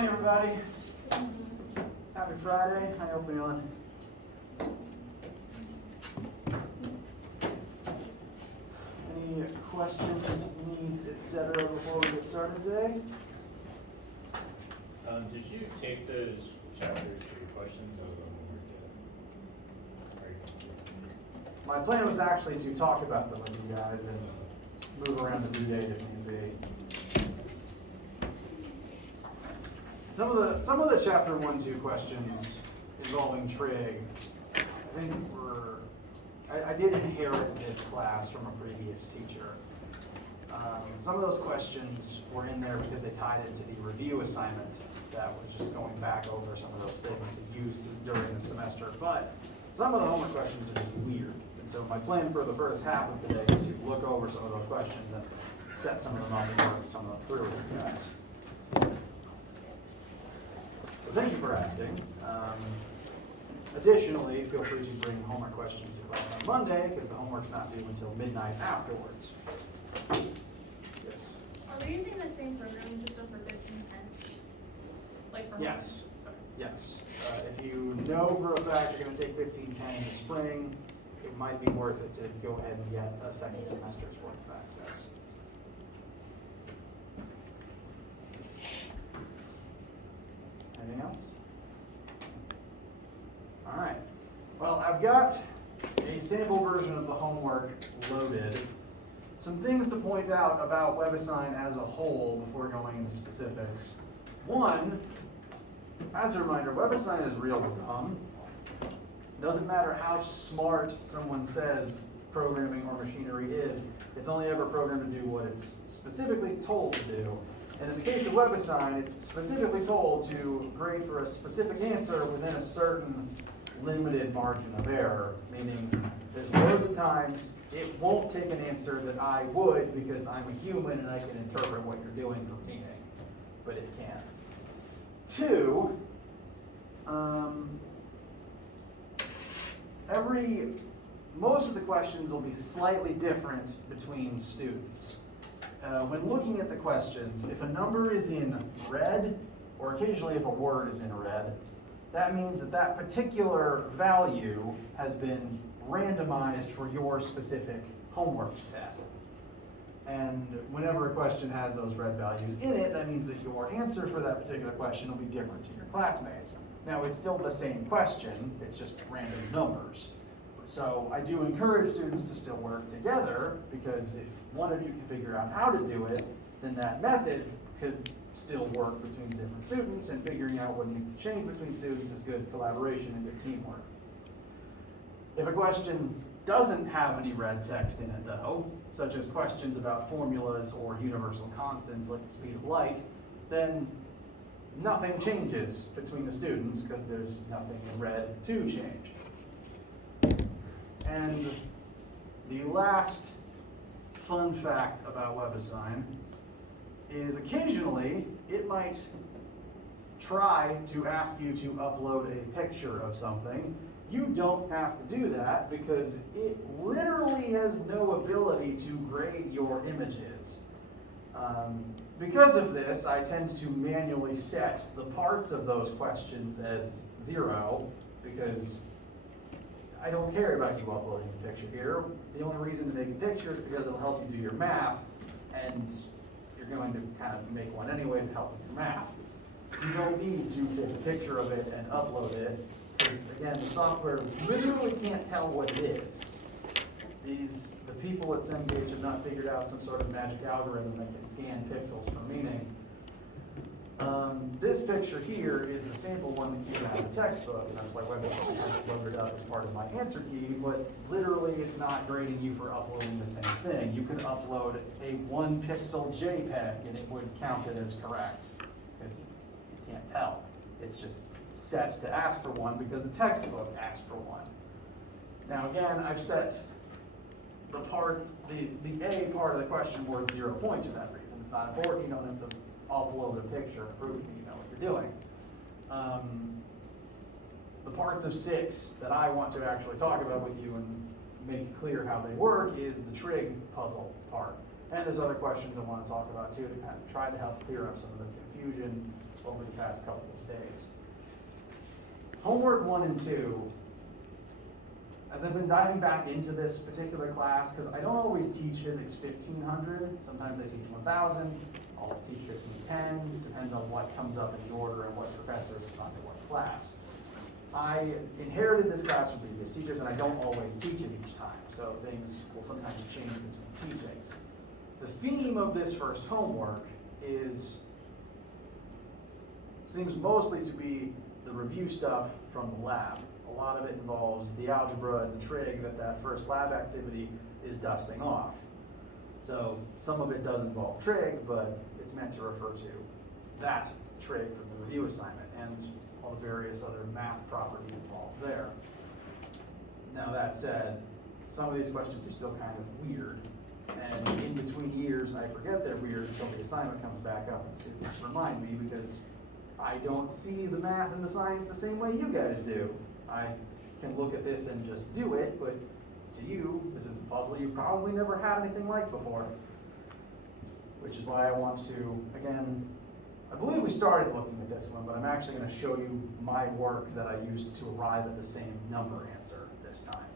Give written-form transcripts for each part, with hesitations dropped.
morning, everybody. Happy Friday. How y'all feeling? Any questions, needs, etc. before we get started today? Did you take those chapters for your questions or My plan was actually to talk about them with you guys and move around the due date if need be. Some of the chapter 1-2 questions involving trig, I think I did inherit this class from a previous teacher. Some of those questions were in there because they tied into the review assignment that was just going back over some of those things to use during the semester. But some of the homework questions are just weird. And so my plan for the first half of today is to look over some of those questions and set some of them up and work some of them through with you guys. So thank you for asking. Additionally, feel free to bring homework questions to class on Monday because the homework's not due until midnight afterwards. Yes? Are we using the same programming system for 1510? Like for Yes. Yes. If you know for a fact you're going to take 1510 in the spring, it might be worth it to go ahead and get a second semester's worth of access. Anything else? All right. Well, I've got a sample version of the homework loaded. Some things to point out about WebAssign as a whole before going into specifics. One, as a reminder, WebAssign is real dumb. It doesn't matter how smart someone says programming or machinery is, it's only ever programmed to do what it's specifically told to do. And in the case of WebAssign, it's specifically told to grade for a specific answer within a certain limited margin of error, meaning there's loads of times it won't take an answer that I would because I'm a human and I can interpret what you're doing for meaning, but it can't. Two, most of the questions will be slightly different between students. When looking at the questions, if a number is in red, or occasionally if a word is in red, that means that that particular value has been randomized for your specific homework set. And whenever a question has those red values in it, that means that your answer for that particular question will be different to your classmates. Now, it's still the same question, it's just random numbers. So I do encourage students to still work together, because if one of you can figure out how to do it, then that method could still work between different students, and figuring out what needs to change between students is good collaboration and good teamwork. If a question doesn't have any red text in it though, such as questions about formulas or universal constants like the speed of light, then nothing changes between the students because there's nothing in red to change. And the last fun fact about WebAssign is occasionally it might try to ask you to upload a picture of something. You don't have to do that because it literally has no ability to grade your images. Because of this, I tend to manually set the parts of those questions as 0 because I don't care about you uploading a picture here. The only reason to make a picture is because it'll help you do your math, and you're going to kind of make one anyway to help with your math. You don't need to take a picture of it and upload it, because again, the software literally can't tell what it is. The people at Cengage have not figured out some sort of magic algorithm that can scan pixels for meaning. This picture here is the sample one that came out of the textbook, and that's why WebAssign has it loaded up as part of my answer key, but literally it's not grading you for uploading the same thing. You could upload a 1 pixel JPEG and it would count it as correct, because you can't tell. It's just set to ask for 1 because the textbook asked for 1. Now again, I've set the A part of the question worth 0 points for that reason. It's not important. You don't have to upload a picture and prove that you know what you're doing. The parts of 6 that I want to actually talk about with you and make clear how they work is the trig puzzle part. And there's other questions I want to talk about too to kind of try to help clear up some of the confusion over the past couple of days. Homework 1 and 2, as I've been diving back into this particular class, because I don't always teach Physics 1500, sometimes I teach 1000, I'll teach 1510, it depends on what comes up in the order and what professor is assigned to what class. I inherited this class from previous teachers, and I don't always teach it each time, so things will sometimes change between teachings. The theme of this first homework seems mostly to be the review stuff from the lab. A lot of it involves the algebra and the trig that first lab activity is dusting off. So some of it does involve trig, but it's meant to refer to that trig from the review assignment and all the various other math properties involved there. Now that said, some of these questions are still kind of weird, and in between years I forget they're weird until the assignment comes back up and students remind me, because I don't see the math and the science the same way you guys do. I can look at this and just do it, but to you, this is a puzzle you probably never had anything like before. Which is why I want to, again, I believe we started looking at this one, but I'm actually going to show you my work that I used to arrive at the same number answer this time.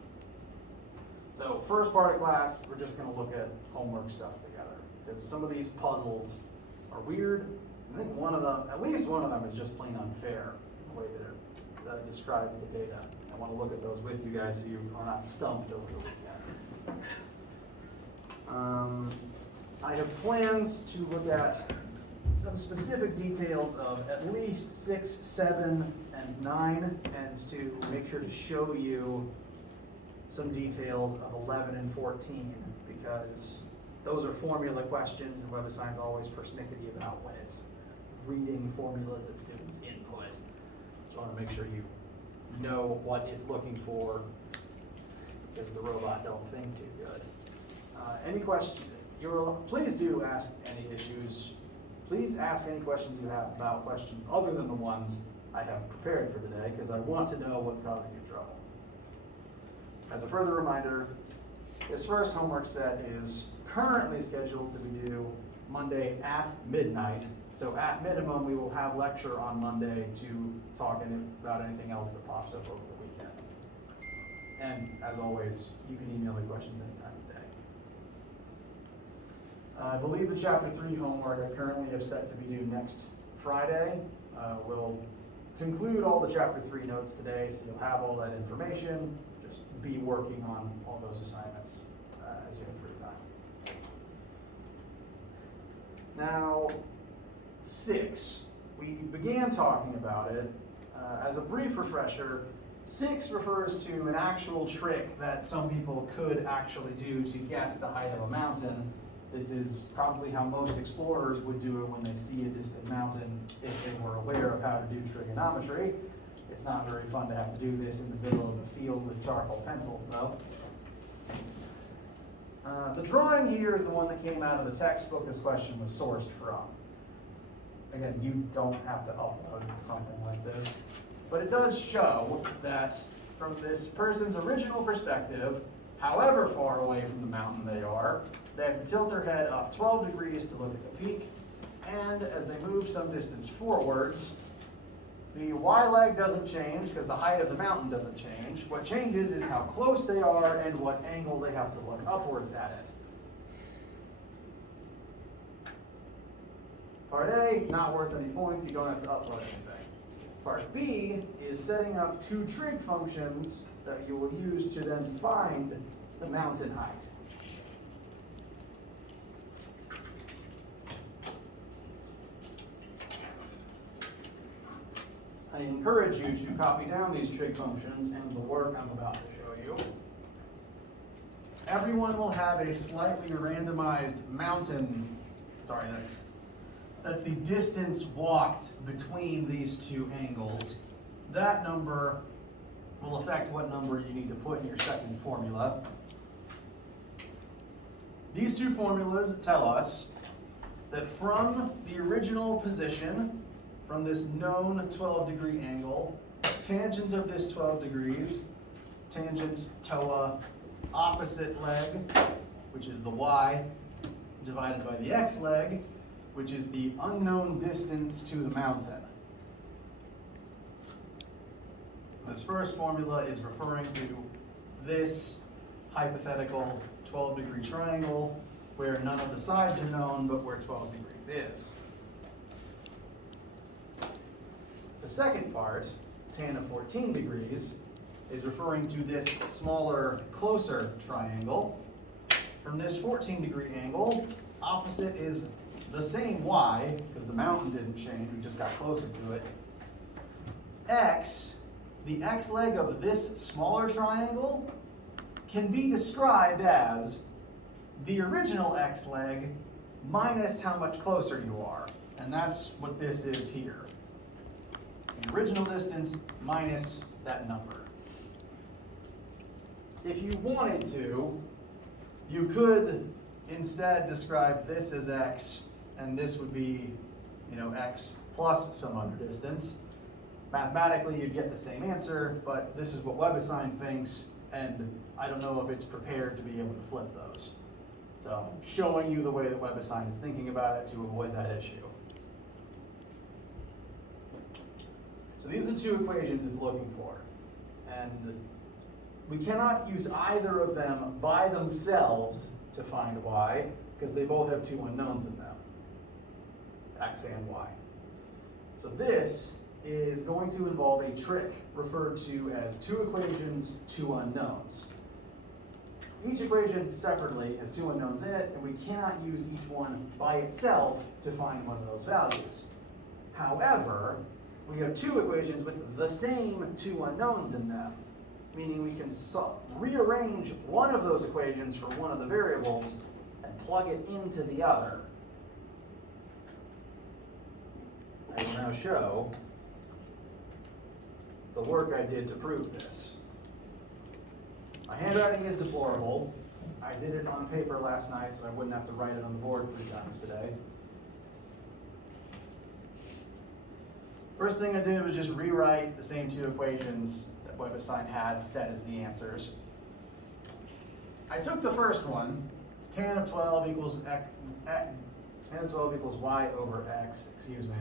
So first part of class, we're just going to look at homework stuff together, because some of these puzzles are weird. I think one of them, at least one of them, is just plain unfair in the way that it describes the data. I want to look at those with you guys so you are not stumped over the weekend. I have plans to look at some specific details of at least 6, 7, and 9, and to make sure to show you some details of 11 and 14, because those are formula questions, and web assignment's always persnickety about when it's reading formulas that students input. So I want to make sure you know what it's looking for, because the robot don't think too good. Any questions? Please do ask any issues. Please ask any questions you have about questions other than the ones I have prepared for today, because I want to know what's causing you trouble. As a further reminder, this first homework set is currently scheduled to be due Monday at midnight. So at minimum, we will have lecture on Monday to talk about anything else that pops up over the weekend. And as always, you can email me questions anytime today. I believe the chapter 3 homework I currently have set to be due next Friday. We'll conclude all the chapter 3 notes today, so you'll have all that information. Just be working on all those assignments as you have free time. Now, 6. We began talking about it. As a brief refresher, 6 refers to an actual trick that some people could actually do to guess the height of a mountain. This is probably how most explorers would do it when they see a distant mountain, if they were aware of how to do trigonometry. It's not very fun to have to do this in the middle of the field with charcoal pencils, though. The drawing here is the one that came out of the textbook this question was sourced from. Again, you don't have to upload something like this, but it does show that from this person's original perspective, however far away from the mountain they are, they have to tilt their head up 12 degrees to look at the peak, and as they move some distance forwards, the y leg doesn't change because the height of the mountain doesn't change. What changes is how close they are and what angle they have to look upwards at it. Part A, not worth any points, you don't have to upload anything. Part B is setting up 2 trig functions that you will use to then find the mountain height. I encourage you to copy down these trig functions and the work I'm about to show you. Everyone will have a slightly randomized mountain, that's the distance walked between these 2 angles. That number will affect what number you need to put in your second formula. These 2 formulas tell us that from the original position, from this known 12-degree angle, tangent of this 12 degrees, tangent TOA, opposite leg, which is the y, divided by the x leg, which is the unknown distance to the mountain. This first formula is referring to this hypothetical 12-degree triangle where none of the sides are known, but where 12 degrees is. The second part, tan of 14 degrees, is referring to this smaller, closer triangle. From this 14-degree angle, opposite is the same y, because the mountain didn't change, we just got closer to it. X, the x leg of this smaller triangle, can be described as the original x leg minus how much closer you are. And that's what this is here. The original distance minus that number. If you wanted to, you could instead describe this as x, and this would be, x plus some other distance. Mathematically, you'd get the same answer, but this is what WebAssign thinks, and I don't know if it's prepared to be able to flip those. So I'm showing you the way that WebAssign is thinking about it to avoid that issue. So these are the two equations it's looking for. And we cannot use either of them by themselves to find y, because they both have two unknowns in them, x and y. So this is going to involve a trick referred to as two equations, two unknowns. Each equation separately has two unknowns in it, and we cannot use each one by itself to find one of those values. However, we have two equations with the same two unknowns in them, meaning we can rearrange one of those equations for one of the variables and plug it into the other. I will now show the work I did to prove this. My handwriting is deplorable. I did it on paper last night, so I wouldn't have to write it on the board 3 times today. First thing I did was just rewrite the same two equations that WebAssign had set as the answers. I took the first one, tan of 12 equals y over x, excuse me.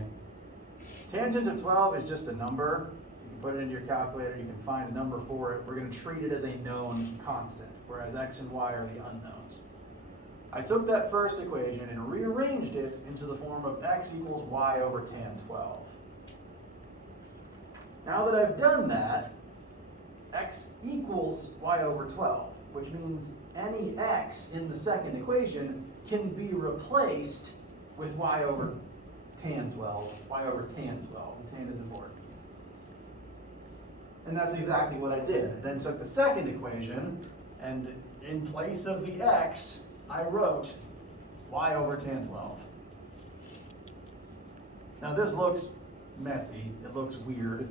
Tangent of 12 is just a number. You can put it into your calculator, you can find a number for it. We're going to treat it as a known constant, whereas x and y are the unknowns. I took that first equation and rearranged it into the form of x equals y over tan 12. Now that I've done that, x equals y over 12, which means any x in the second equation can be replaced with y over tan 12, y over tan 12, and tan is important. And that's exactly what I did. I then took the second equation, and in place of the x, I wrote y over tan 12. Now this looks messy, it looks weird,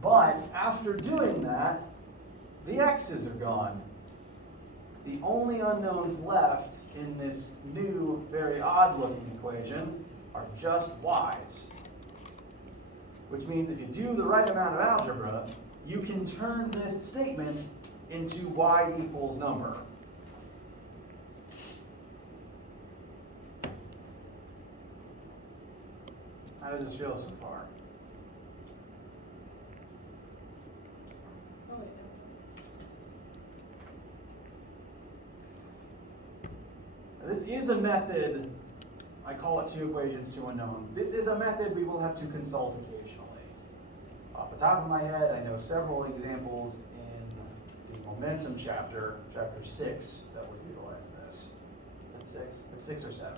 but after doing that, the x's are gone. The only unknowns left in this new, very odd-looking equation are just y's. Which means if you do the right amount of algebra, you can turn this statement into y equals number. How does this feel so far? Oh, wait, no. This is a method, I call it two equations, two unknowns. This is a method we will have to consult occasionally. Off the top of my head, I know several examples in the momentum chapter, chapter 6, that would utilize this. Is that 6? It's 6 or 7.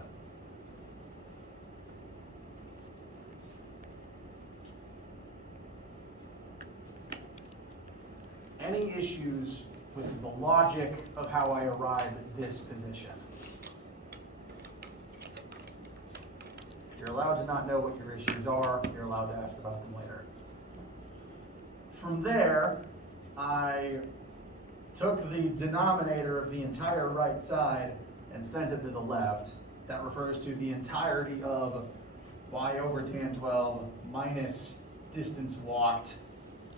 Any issues with the logic of how I arrived at this position? You're allowed to not know what your issues are. You're allowed to ask about them later. From there, I took the denominator of the entire right side and sent it to the left. That refers to the entirety of y over tan 12 minus distance walked.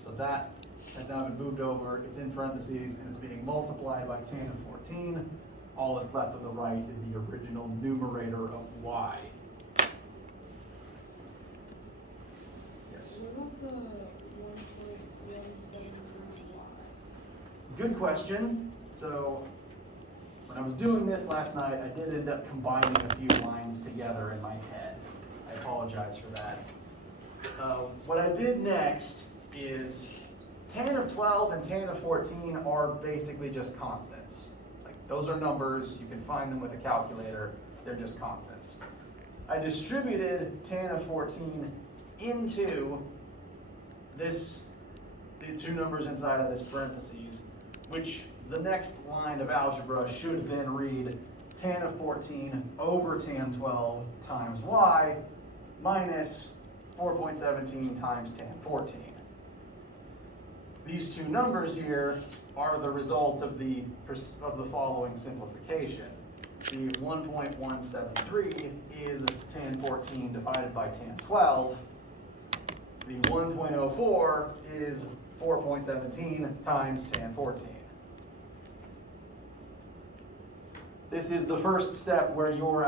So that has now been moved over. It's in parentheses, and it's being multiplied by tan of 14 all that's left to the right is the original numerator of y. Yes. What about the 1.173y? Good question. So when I was doing this last night, I did end up combining a few lines together in my head. I apologize for that. What I did next is tan of 12 and tan of 14 are basically just constants. Like, those are numbers, you can find them with a calculator, they're just constants. I distributed tan of 14 into the two numbers inside of this parentheses, which the next line of algebra should then read tan of 14 over tan 12 times y minus 4.17 times tan 14. These two numbers here are the result of the following simplification. The 1.173 is tan 14 divided by tan 12. The 1.04 is 4.17 times tan 14. This is the first step where your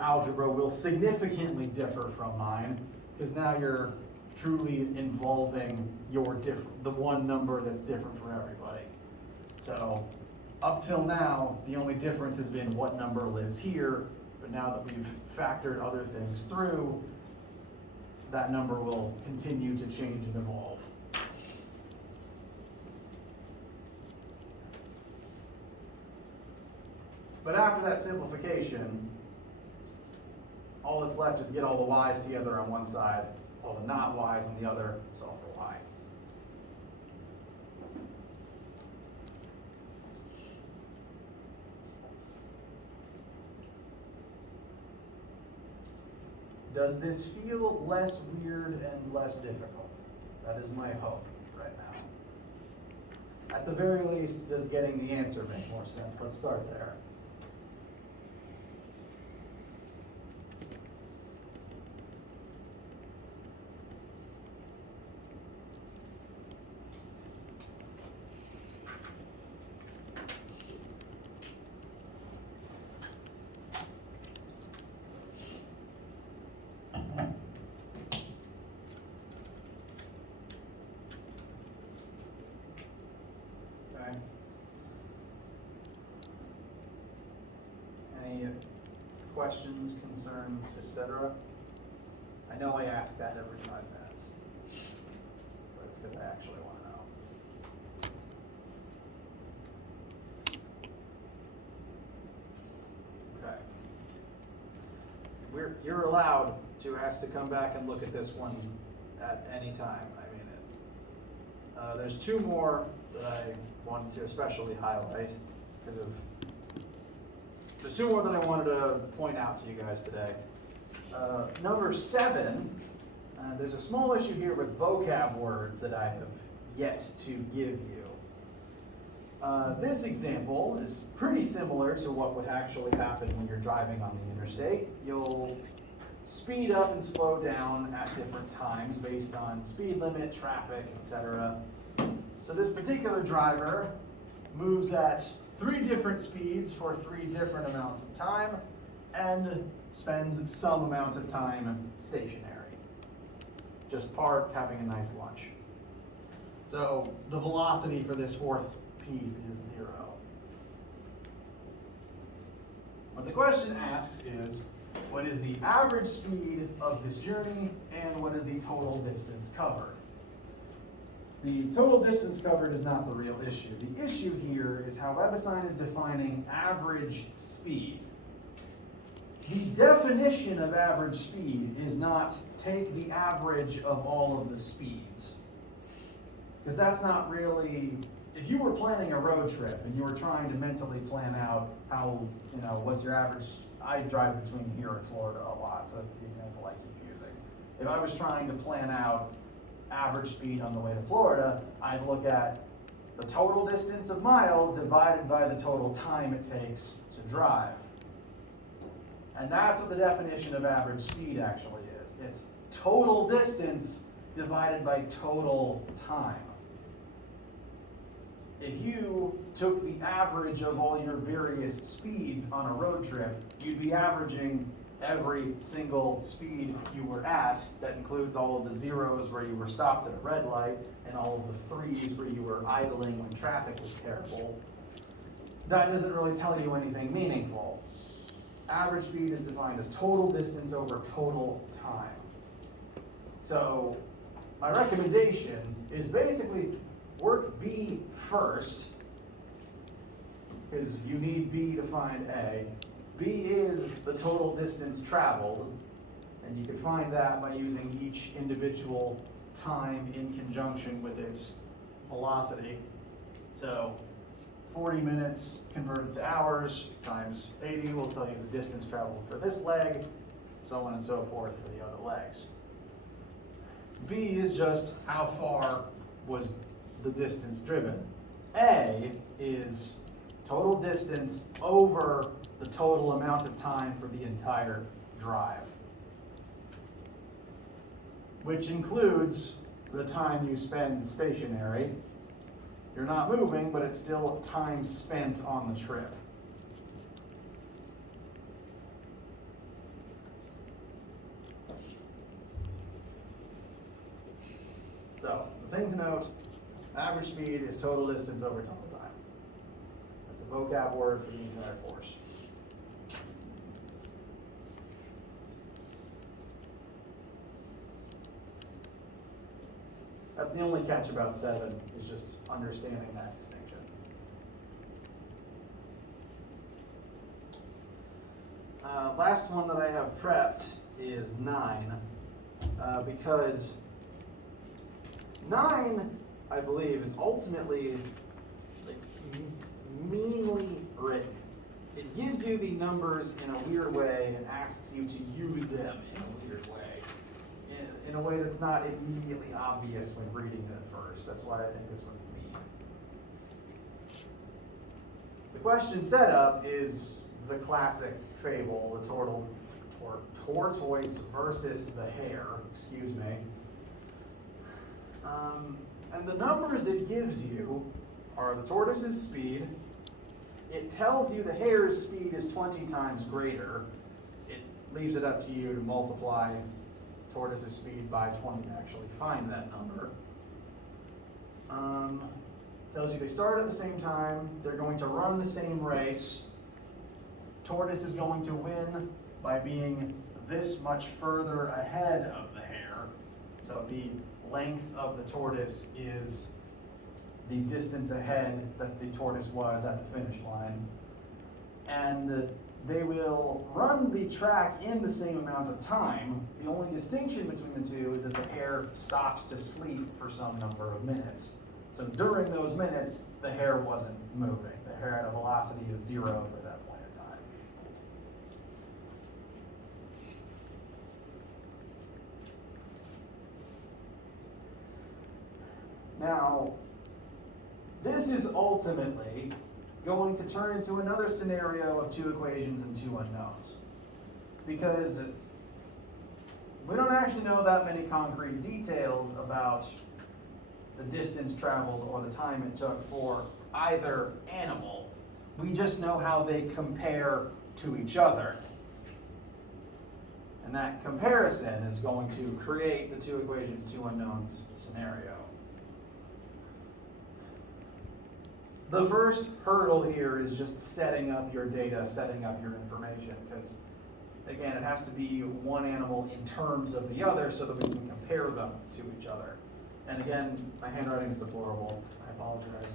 algebra will significantly differ from mine, because now you're truly involving the one number that's different for everybody. So up till now, the only difference has been what number lives here, but now that we've factored other things through, that number will continue to change and evolve. But after that simplification, all that's left is get all the y's together on one side, all the not y's on the other, solve for y. Does this feel less weird and less difficult? That is my hope right now. At the very least, does getting the answer make more sense? Let's start there. Okay. Any questions, concerns, etc.? I know I ask that every 5 minutes, but it's because I actually want to know. Okay. You're allowed to ask to come back and look at this one at any time. I mean it. There's two more that I wanted to especially highlight because of. There's two more that I wanted to point out to you guys today. Number 7, there's a small issue here with vocab words that I have yet to give you. This example is pretty similar to what would actually happen when you're driving on the interstate. You'll speed up and slow down at different times based on speed limit, traffic, etc. So this particular driver moves at 3 different speeds for 3 different amounts of time and spends some amount of time stationary, just parked, having a nice lunch. So the velocity for this 4th piece is 0. What the question asks is, what is the average speed of this journey and what is the total distance covered? The total distance covered is not the real issue. The issue here is how WebAssign is defining average speed. The definition of average speed is not take the average of all of the speeds. Because that's not really, if you were planning a road trip and you were trying to mentally plan out how, what's your average, I drive between here and Florida a lot, so that's the example I keep using. If I was trying to plan out average speed on the way to Florida, I'd look at the total distance of miles divided by the total time it takes to drive. And that's what the definition of average speed actually is. It's total distance divided by total time. if you took the average of all your various speeds on a road trip, you'd be averaging every single speed you were at. That includes all of the zeros where you were stopped at a red light and all of the threes where you were idling when traffic was terrible. That doesn't really tell you anything meaningful. Average speed is defined as total distance over total time. So my recommendation is basically work B first, because you need B to find A. B is the total distance traveled, and you can find that by using each individual time in conjunction with its velocity. So 40 minutes converted to hours times 80 will tell you the distance traveled for this leg, so on and so forth for the other legs. B is just how far was the distance driven. A is total distance over the total amount of time for the entire drive, which includes the time you spend stationary. You're not moving, but it's still time spent on the trip. So, the thing to note, average speed is total distance over total time. That's a vocab word for the entire course. That's the only catch about 7, is just understanding that distinction. Last one that I have prepped is 9, because 9, I believe, is ultimately like meanly written. It gives you the numbers in a weird way and asks you to use them in a weird way. In a way that's not immediately obvious when reading it at first. That's why I think this one's mean. The question setup is the classic fable, the tortoise versus the hare, excuse me. And the numbers it gives you are the tortoise's speed. It tells you the hare's speed is 20 times greater. It leaves it up to you to multiply tortoise's speed by 20 to actually find that number. Tells you they start at the same time, they're going to run the same race. Tortoise is going to win by being this much further ahead of the hare. So the length of the tortoise is the distance ahead that the tortoise was at the finish line. And they will run the track in the same amount of time. The only distinction between the two is that the hare stopped to sleep for some number of minutes. So during those minutes, the hare wasn't moving. The hare had a velocity of 0 for that point in time. Now, this is ultimately going to turn into another scenario of 2 equations and 2 unknowns. Because we don't actually know that many concrete details about the distance traveled or the time it took for either animal. We just know how they compare to each other. And that comparison is going to create the 2 equations, 2 unknowns scenario. The first hurdle here is just setting up your data, setting up your information, because again, it has to be one animal in terms of the other so that we can compare them to each other. And again, my handwriting is deplorable. I apologize.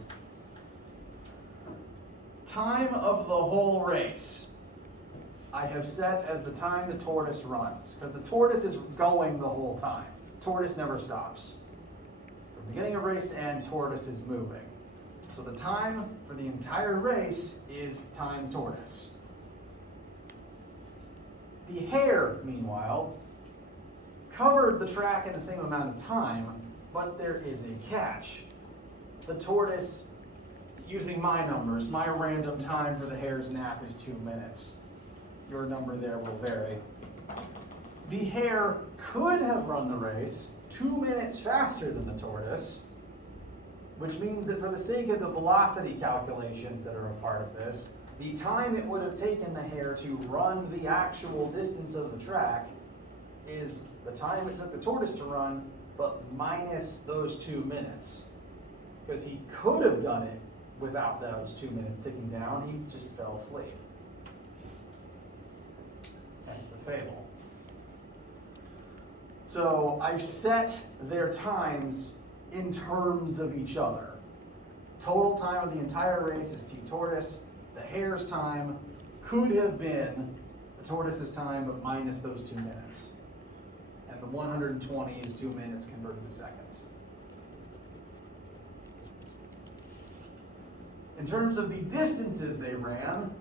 Time of the whole race, I have set as the time the tortoise runs, because the tortoise is going the whole time. Tortoise never stops. From beginning of race to end, tortoise is moving. So the time for the entire race is time tortoise. The hare, meanwhile, covered the track in the same amount of time, but there is a catch. The tortoise, using my numbers, my random time for the hare's nap is 2 minutes. Your number there will vary. The hare could have run the race 2 minutes faster than the tortoise, which means that for the sake of the velocity calculations that are a part of this, the time it would have taken the hare to run the actual distance of the track is the time it took the tortoise to run, but minus those 2 minutes. Because he could have done it without those 2 minutes ticking down, he just fell asleep. That's the fable. So I've set their times in terms of each other. Total time of the entire race is T tortoise. The hare's time could have been the tortoise's time, but minus those 2 minutes. And the 120 is 2 minutes converted to seconds. In terms of the distances they ran,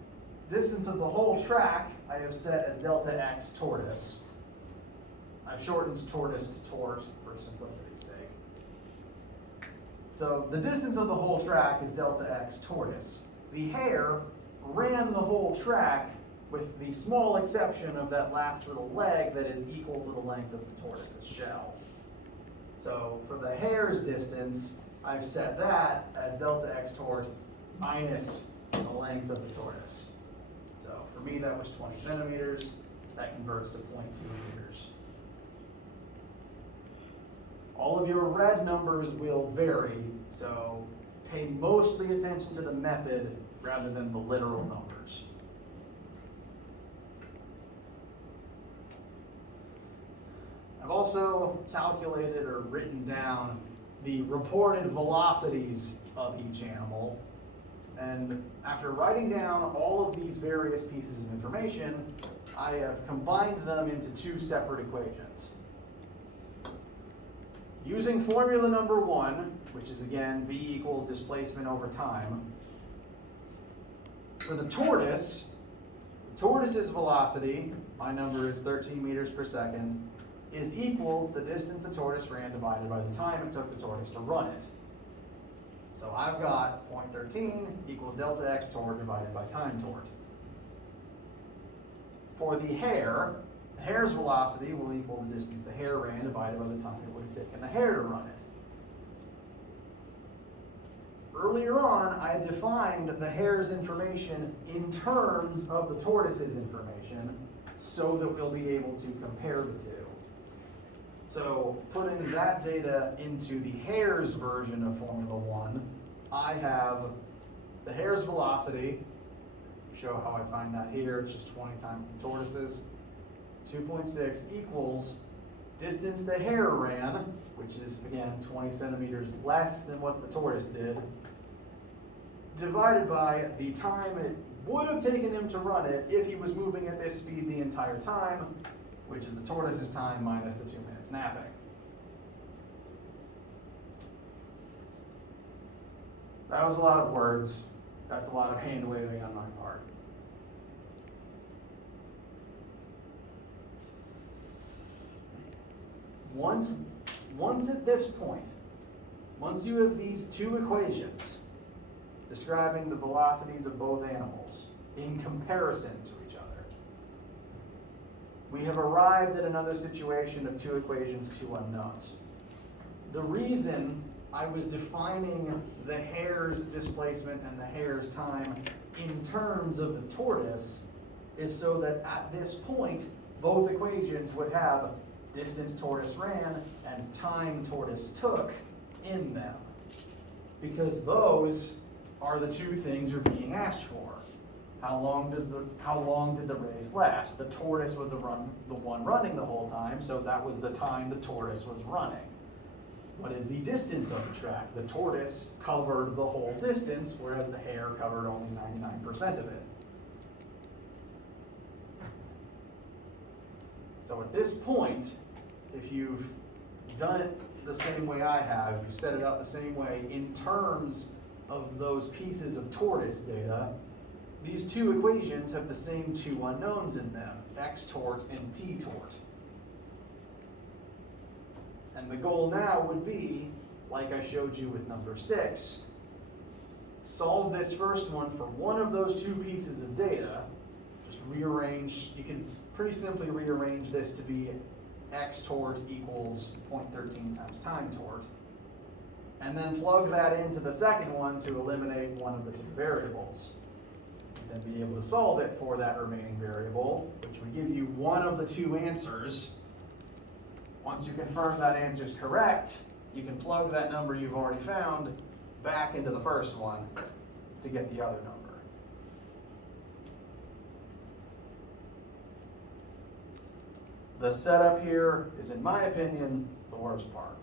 distance of the whole track I have set as delta x tortoise. I've shortened tortoise to tort for simplicity's sake. So the distance of the whole track is delta x tortoise. The hare ran the whole track with the small exception of that last little leg that is equal to the length of the tortoise's shell. So for the hare's distance, I've set that as delta x tort minus the length of the tortoise. So for me, that was 20 centimeters. That converts to 0.2 meters. All of your red numbers will vary, so pay mostly attention to the method rather than the literal numbers. I've also calculated or written down the reported velocities of each animal. And after writing down all of these various pieces of information, I have combined them into 2 separate equations. Using formula number 1, which is again V equals displacement over time, for the tortoise's velocity, my number is 13 meters per second, is equal to the distance the tortoise ran divided by the time it took the tortoise to run it. So I've got 0.13 equals delta x tort divided by time tort. For the hare's velocity will equal the distance the hare ran divided by the time it would have taken the hare to run it. Earlier on, I had defined the hare's information in terms of the tortoise's information so that we'll be able to compare the two. So putting that data into the hare's version of Formula 1, I have the hare's velocity, show how I find that here, it's just 20 times the tortoise's, 2.6 equals distance the hare ran, which is again 20 centimeters less than what the tortoise did, divided by the time it would have taken him to run it if he was moving at this speed the entire time, which is the tortoise's time minus the 2 minutes napping. That was a lot of words. That's a lot of hand waving on my part. Once at this point, once you have these 2 equations describing the velocities of both animals in comparison to each other, we have arrived at another situation of 2 equations, 2 unknowns. The reason I was defining the hare's displacement and the hare's time in terms of the tortoise is so that at this point, both equations would have distance tortoise ran and time tortoise took in them. Because those are the 2 things you're being asked for. How long did the race last? The tortoise was the one running the whole time, so that was the time the tortoise was running. What is the distance of the track? The tortoise covered the whole distance, whereas the hare covered only 99% of it. So at this point, if you've done it the same way I have, you set it up the same way in terms of those pieces of tortoise data, these 2 equations have the same 2 unknowns in them, x tort and t tort. And the goal now would be, like I showed you with number 6, solve this first one for one of those 2 pieces of data. Just rearrange, you can pretty simply rearrange this to be x tort equals 0.13 times time tort. and then plug that into the second one to eliminate one of the two variables. Then be able to solve it for that remaining variable, which would give you one of the two answers. Once you confirm that answer is correct, you can plug that number you've already found back into the first one to get the other number. The setup here is, in my opinion, the worst part.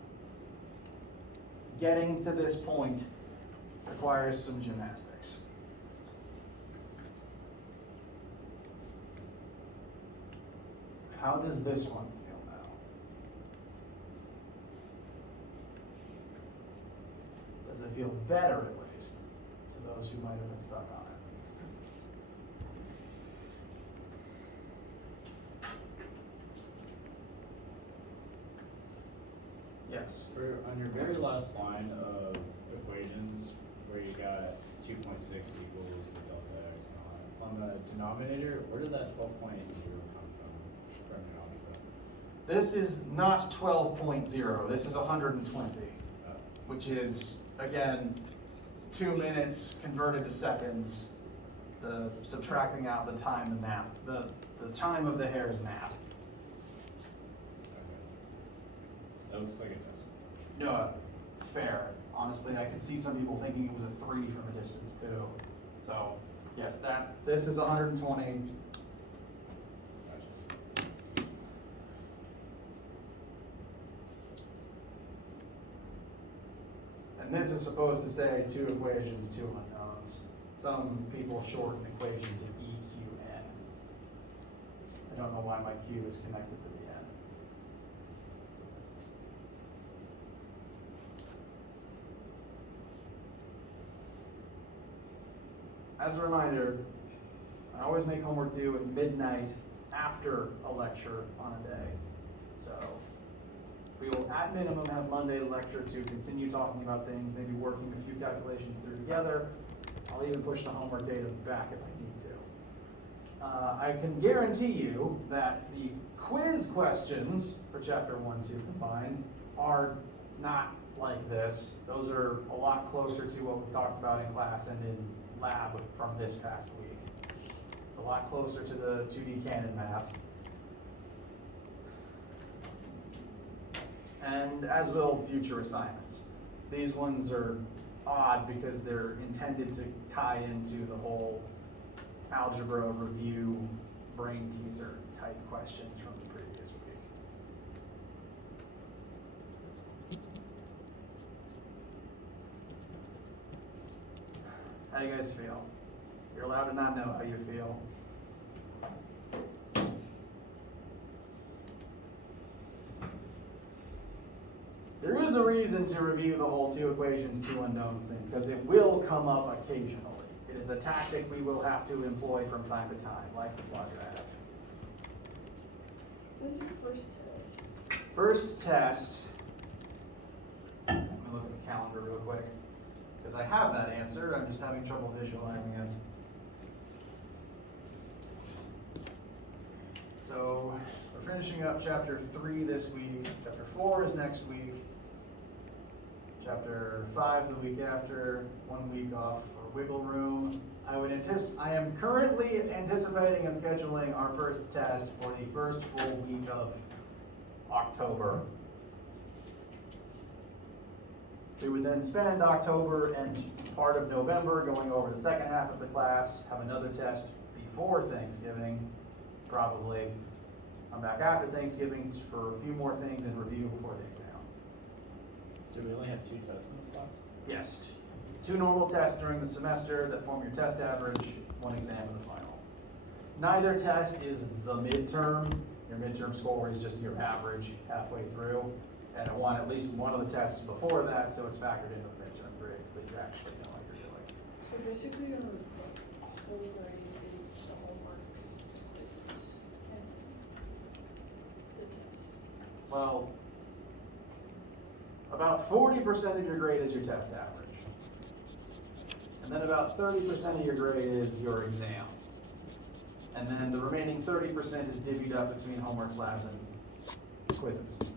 Getting to this point requires some gymnastics. How does this one feel now? Does it feel better, at least, to those who might have been stuck on it? Yes. On your very last line of equations, where you got 2.6 equals the delta x and all that, on the denominator, where did that 12.0 come from your algebra? This is not 12.0, this is 120, which is, again, 2 minutes converted to seconds, subtracting out the time the nap, the time of the hair's nap. That looks like a decimal. No, fair. Honestly, I could see some people thinking it was a 3 from a distance too. So, yes, this is 120. Gotcha. And this is supposed to say 2 equations, 2 unknowns. Some people shorten equation to EQN. I don't know why my Q is connected to the N. As a reminder, I always make homework due at midnight after a lecture on a day. So we will at minimum have Monday's lecture to continue talking about things, maybe working a few calculations through together. I'll even push the homework data back if I need to. I can guarantee you that the quiz questions for chapter 1-2 combined are not like this. Those are a lot closer to what we talked about in class and in lab from this past week. It's a lot closer to the 2D canon math. And as will future assignments. These ones are odd because they're intended to tie into the whole algebra review brain teaser type questions from the previous week. How do you guys feel? You're allowed to not know how you feel. There is a reason to review the whole 2 equations, 2 unknowns thing, because it will come up occasionally. It is a tactic we will have to employ from time to time, like the quadratic. When's your first test? First test, let me look at the calendar real quick, because I have that answer, I'm just having trouble visualizing it. So, we're finishing up chapter 3 this week, chapter 4 is next week, chapter 5 the week after, 1 week off for wiggle room. I am currently anticipating and scheduling our first test for the first full week of October. We would then spend October and part of November going over the second half of the class, have another test before Thanksgiving, probably. Come back after Thanksgiving for a few more things and review before the exam. So we only have 2 tests in this class? Yes, 2 normal tests during the semester that form your test average, 1 exam in the final. Neither test is the midterm. Your midterm score is just your average halfway through. And I want at least one of the tests before that, so it's factored into the midterm grades so that you actually know what you're doing. So basically your whole grade is the homeworks, quizzes, and the test. Well, about 40% of your grade is your test average. And then about 30% of your grade is your exam. And then the remaining 30% is divvied up between homeworks, labs, and quizzes.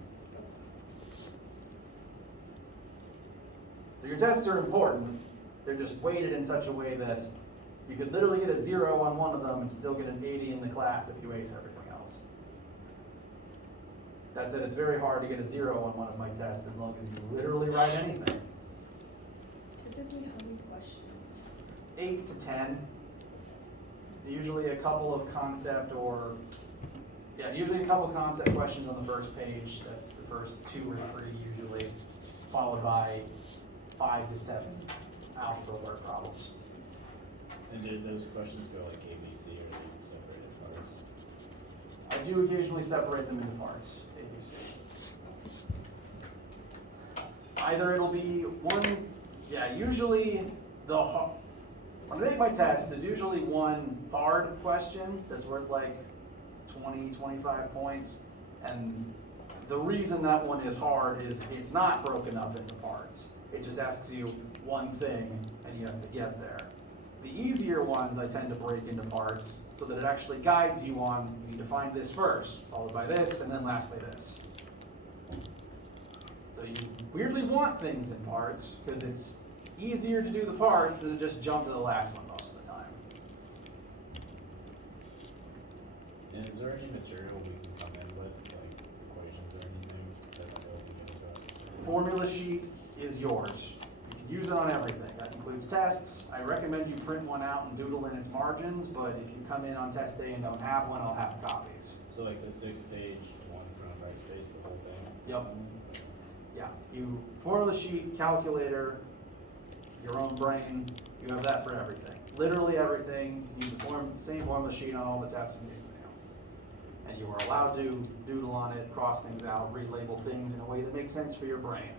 So your tests are important. They're just weighted in such a way that you could literally get a 0 on one of them and still get an 80 in the class if you ace everything else. That said, it's very hard to get a 0 on one of my tests as long as you literally write anything. Typically, how many questions? 8 to 10. Usually a couple of concept usually a couple concept questions on the first page. That's the first 2 or 3 usually, followed by 5 to 7 algebra word problems. And did those questions go like ABC or are you separated parts? I do occasionally separate them into parts, ABC. Either it'll be usually when I make my test, there's usually one hard question that's worth like 20, 25 points. And the reason that one is hard is it's not broken up into parts. It just asks you one thing and you have to get there. The easier ones I tend to break into parts so that it actually guides you on, you need to find this first, followed by this, and then lastly this. So you weirdly want things in parts because it's easier to do the parts than to just jump to the last one most of the time. And is there any material we can come in with, like equations or anything that will be interesting? Formula sheet is yours. You can use it on everything. That includes tests. I recommend you print one out and doodle in its margins, but if you come in on test day and don't have one, I'll have copies. So like the 6-page one from right space, the whole thing? Yep. Yeah, formula sheet, calculator, your own brain, you have that for everything. Literally everything. You use the same formula sheet on all the tests in the exam. And you are allowed to doodle on it, cross things out, relabel things in a way that makes sense for your brain.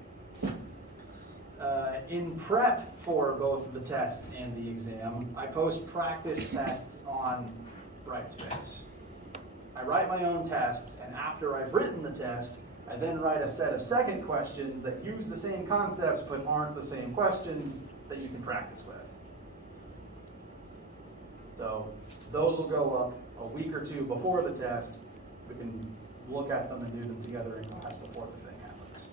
In prep for both the tests and the exam, I post practice tests on Brightspace. I write my own tests, and after I've written the test, I then write a set of second questions that use the same concepts but aren't the same questions that you can practice with. So those will go up a week or 2 before the test. We can look at them and do them together in class before the thing happens.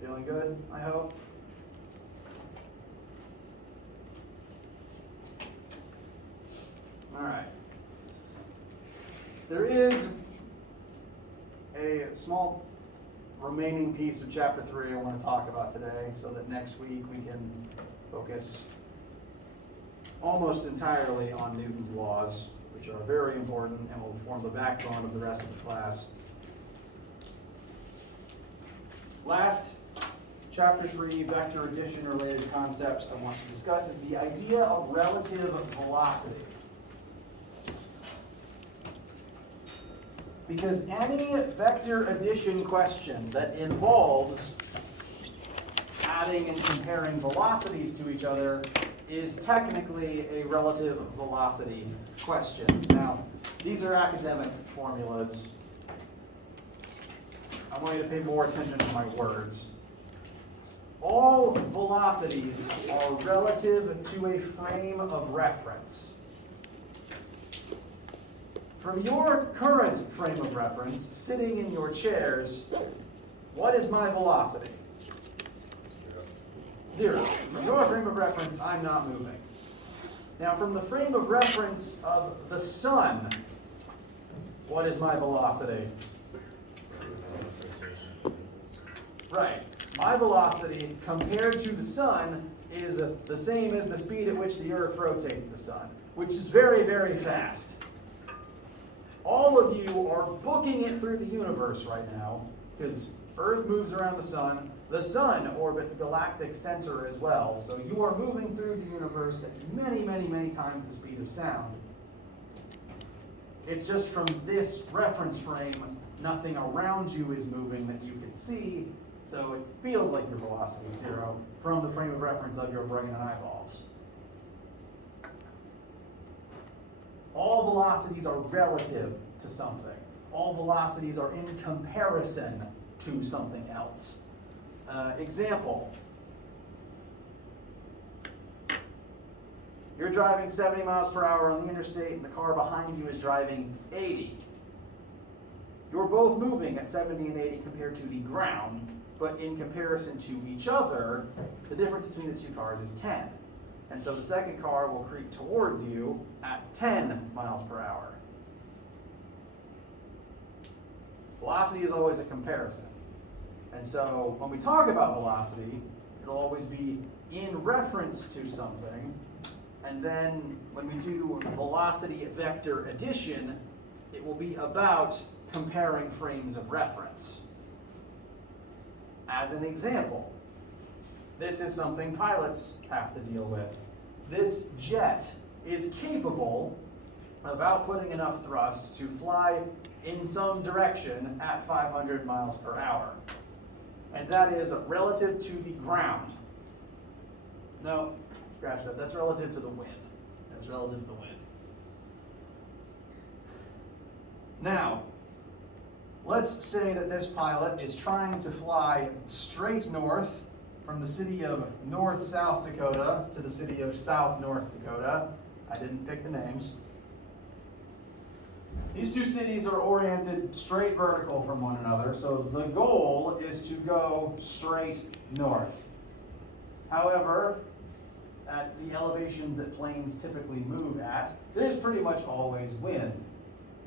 Feeling good, I hope? All right. There is a small remaining piece of chapter 3 I want to talk about today so that next week we can focus almost entirely on Newton's laws, which are very important and will form the backbone of the rest of the class. Last chapter 3 vector addition related concepts I want to discuss is the idea of relative velocity. Because any vector addition question that involves adding and comparing velocities to each other is technically a relative velocity question. Now, these are academic formulas. I want you to pay more attention to my words. All velocities are relative to a frame of reference. From your current frame of reference, sitting in your chairs, what is my velocity? 0. From your frame of reference, I'm not moving. Now, from the frame of reference of the sun, what is my velocity? Right. My velocity compared to the sun is the same as the speed at which the Earth rotates the sun, which is very, very fast. All of you are booking it through the universe right now because Earth moves around the sun. The sun orbits galactic center as well. So you are moving through the universe at many, many, many times the speed of sound. It's just from this reference frame, nothing around you is moving that you can see. So it feels like your velocity is 0 from the frame of reference of your brain and eyeballs. All velocities are relative to something. All velocities are in comparison to something else. Example. You're driving 70 miles per hour on the interstate and the car behind you is driving 80. you're both moving at 70 and 80 compared to the ground, but in comparison to each other, the difference between the two cars is 10. And so the second car will creep towards you at 10 miles per hour. Velocity is always a comparison. And so when we talk about velocity, it'll always be in reference to something. And then when we do velocity vector addition, it will be about comparing frames of reference. As an example, this is something pilots have to deal with. This jet is capable of outputting enough thrust to fly in some direction at 500 miles per hour. And that is relative to the ground. No, scratch that. That's relative to the wind. That's relative to the wind. Now, let's say that this pilot is trying to fly straight north from the city of North South Dakota to the city of South North Dakota. I didn't pick the names. These two cities are oriented straight vertical from one another, so the goal is to go straight north. However, at the elevations that planes typically move at, there's pretty much always wind.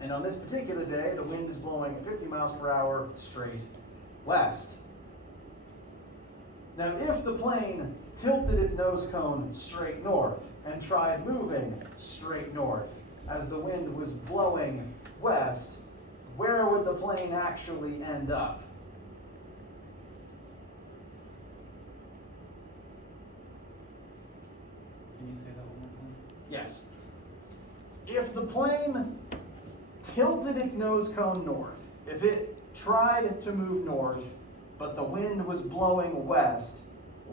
And on this particular day, the wind is blowing at 50 miles per hour straight west. Now, if the plane tilted its nose cone straight north and tried moving straight north as the wind was blowing west, where would the plane actually end up? Can you say that one more time? Yes. If the plane tilted its nose cone north, if it tried to move north, but the wind was blowing west,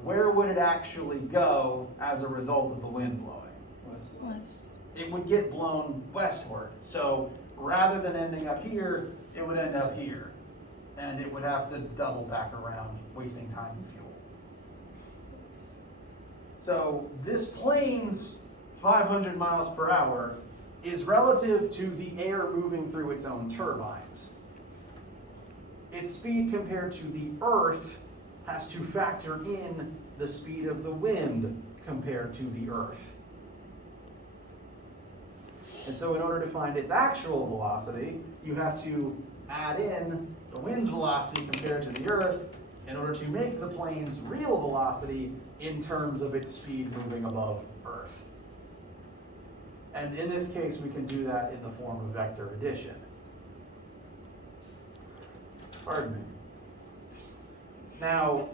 where would it actually go as a result of the wind blowing? West. It would get blown westward. So rather than ending up here, it would end up here. And it would have to double back around, wasting time and fuel. So this plane's 500 miles per hour is relative to the air moving through its own turbines. Its speed compared to the Earth has to factor in the speed of the wind compared to the Earth. And so in order to find its actual velocity, you have to add in the wind's velocity compared to the Earth in order to make the plane's real velocity in terms of its speed moving above Earth. And in this case, we can do that in the form of vector addition. Pardon me. Now,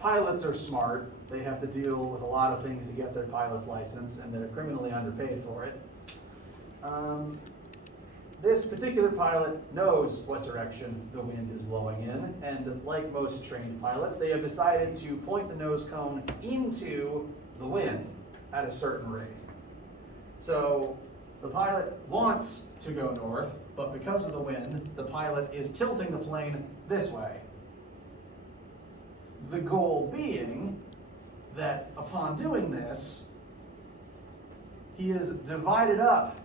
pilots are smart. They have to deal with a lot of things to get their pilot's license, and they're criminally underpaid for it. This particular pilot knows what direction the wind is blowing in, and like most trained pilots, they have decided to point the nose cone into the wind at a certain rate. So the pilot wants to go north, but because of the wind, the pilot is tilting the plane this way. The goal being that upon doing this, they have divided up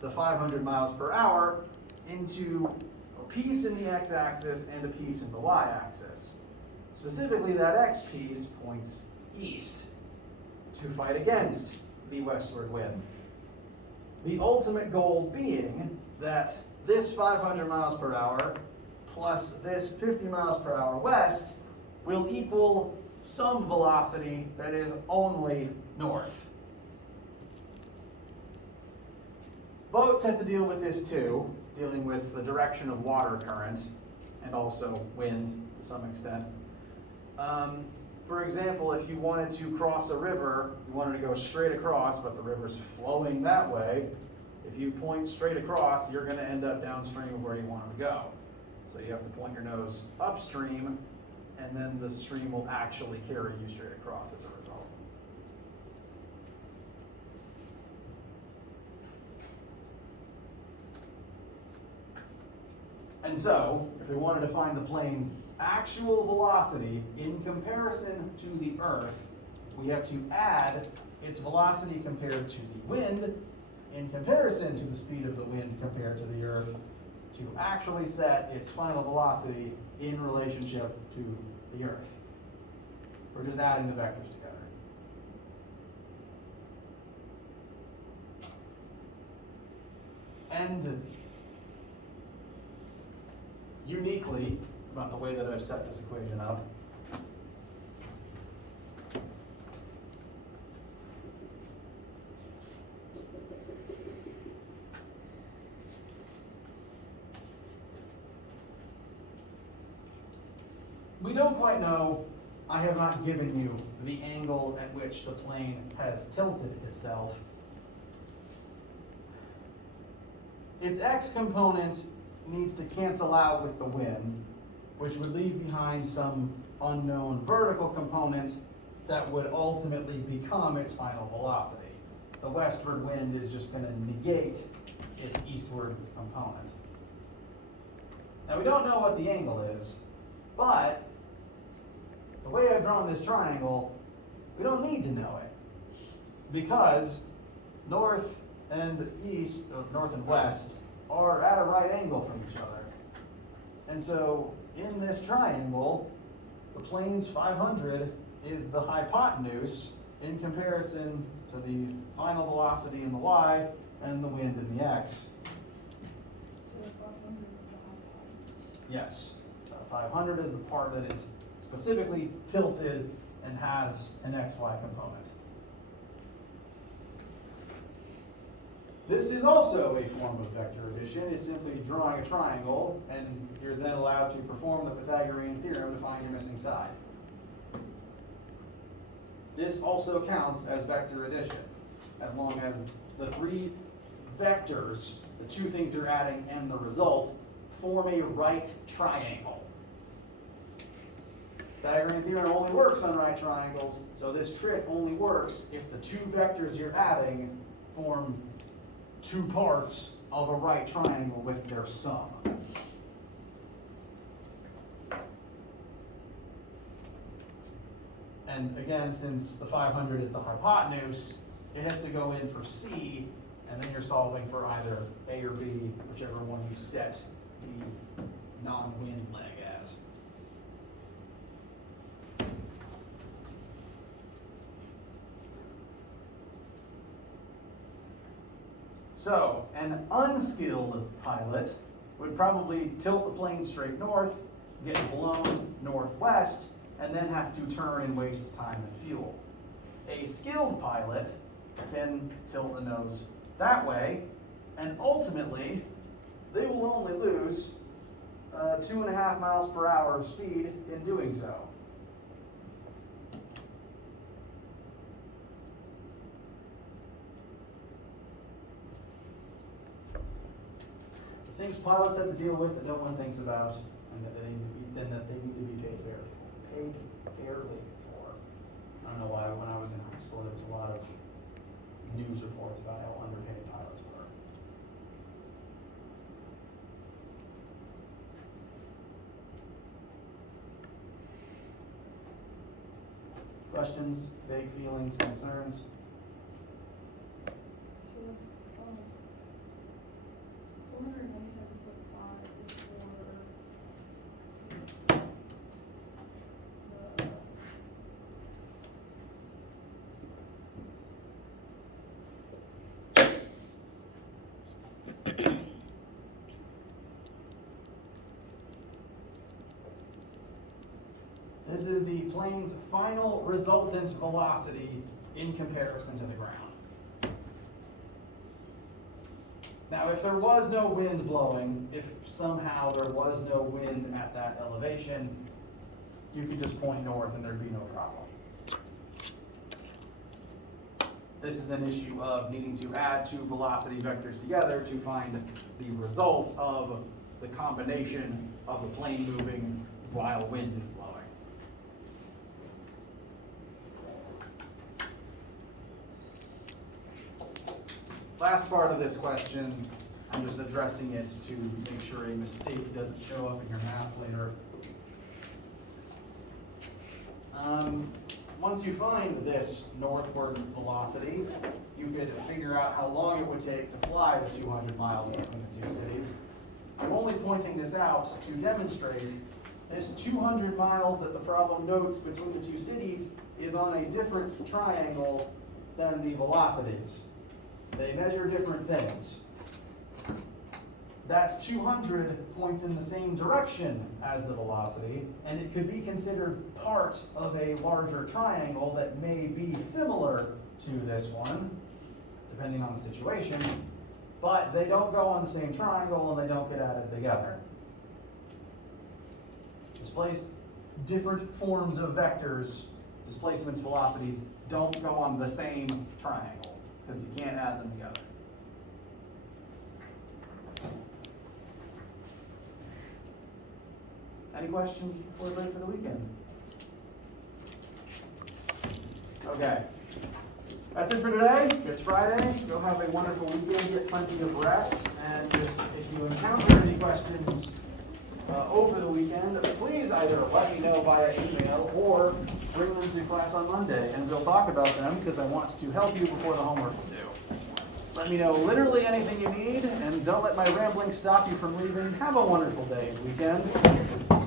the 500 miles per hour into a piece in the x-axis and a piece in the y-axis. Specifically, that x piece points east to fight against the westward wind. The ultimate goal being that this 500 miles per hour plus this 50 miles per hour west will equal some velocity that is only north. Boats have to deal with this too, dealing with the direction of water current and also wind to some extent. For example, if you wanted to cross a river, you wanted to go straight across, but the river's flowing that way, if you point straight across, you're going to end up downstream of where you want to go. So you have to point your nose upstream, and then the stream will actually carry you straight across as a result. And so, if we wanted to find the plane's actual velocity in comparison to the Earth, we have to add its velocity compared to the wind in comparison to the speed of the wind compared to the Earth to actually set its final velocity in relationship to the Earth. We're just adding the vectors together. And uniquely about the way that I've set this equation up, we don't quite know. I have not given you the angle at which the plane has tilted itself. Its x component needs to cancel out with the wind, which would leave behind some unknown vertical component that would ultimately become its final velocity. The westward wind is just going to negate its eastward component. Now we don't know what the angle is, but the way I've drawn this triangle, we don't need to know it, because north and east, or north and west, are at a right angle from each other. And so in this triangle, the plane's 500 is the hypotenuse in comparison to the final velocity in the y and the wind in the x. So the 500 is the hypotenuse. Yes, 500 is the part that is specifically tilted and has an xy component. This is also a form of vector addition. It's simply drawing a triangle, and you're then allowed to perform the Pythagorean theorem to find your missing side. This also counts as vector addition, as long as the three vectors, the two things you're adding and the result, form a right triangle. Pythagorean theorem only works on right triangles, so this trick only works if the two vectors you're adding form two parts of a right triangle with their sum. And again, since the 500 is the hypotenuse, it has to go in for C, and then you're solving for either A or B, whichever one you set the non-wind leg as. So, an unskilled pilot would probably tilt the plane straight north, get blown northwest, and then have to turn and waste time and fuel. A skilled pilot can tilt the nose that way, and ultimately, they will only lose 2.5 miles per hour of speed in doing so. Things pilots have to deal with that no one thinks about, and that they need to be paid fairly for. I don't know why when I was in high school there was a lot of news reports about how underpaid pilots were. Questions, vague feelings, concerns? So the 497.5 is for the This is the plane's final resultant velocity in comparison to the ground. Now, if there was no wind blowing, if somehow there was no wind at that elevation, you could just point north and there'd be no problem. This is an issue of needing to add two velocity vectors together to find the result of the combination of the plane moving while wind is blowing. Last part of this question, I'm just addressing it to make sure a mistake doesn't show up in your math later. once you find this northward velocity, you could figure out how long it would take to fly the 200 miles between the two cities. I'm only pointing this out to demonstrate this 200 miles that the problem notes between the two cities is on a different triangle than the velocities. They measure different things. That 200 points in the same direction as the velocity, and it could be considered part of a larger triangle that may be similar to this one, depending on the situation, but they don't go on the same triangle and they don't get added together. Different forms of vectors, displacements, velocities, don't go on the same triangle, because you can't add them together. Any questions before we break for the weekend? Okay. That's it for today. It's Friday. Go have a wonderful weekend. Get plenty of rest. And if you encounter any questions over the weekend, please either let me know via email or bring them to class on Monday, and we'll talk about them because I want to help you before the homework is due. Let me know literally anything you need, and don't let my rambling stop you from leaving. Have a wonderful day and weekend.